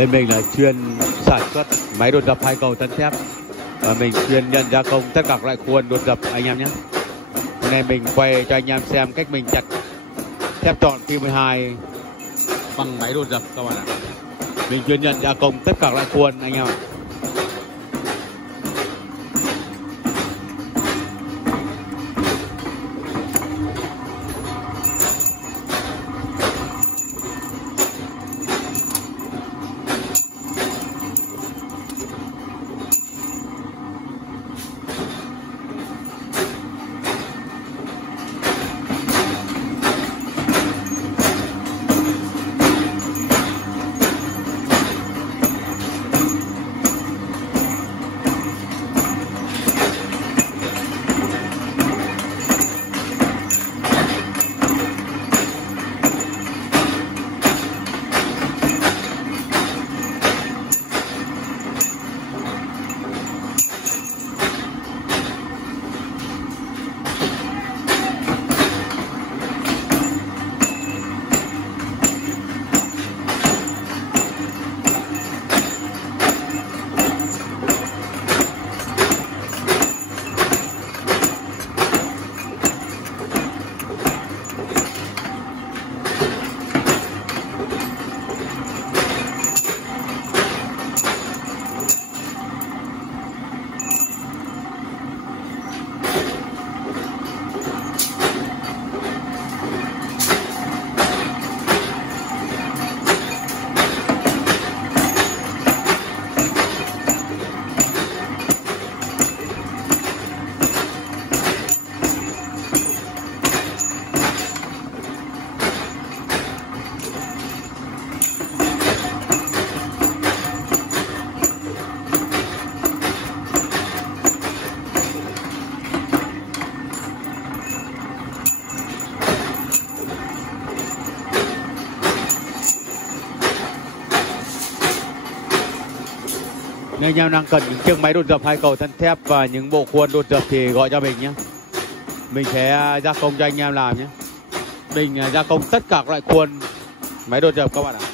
Bên mình là chuyên sản xuất máy đột dập hai cầu thân thép và mình chuyên nhận gia công tất cả các loại khuôn đột dập anh em nhé. Hôm nay mình quay cho anh em xem cách mình chặt thép tròn phi 12 bằng máy đột dập các bạn ạ. Mình chuyên nhận gia công tất cả các loại khuôn anh em ạ. Nếu anh em đang cần những chiếc máy đột dập hai cầu thân thép và những bộ khuôn đột dập thì gọi cho mình nhé. Mình sẽ gia công cho anh em làm nhé. Mình gia công tất cả các loại khuôn máy đột dập các bạn ạ.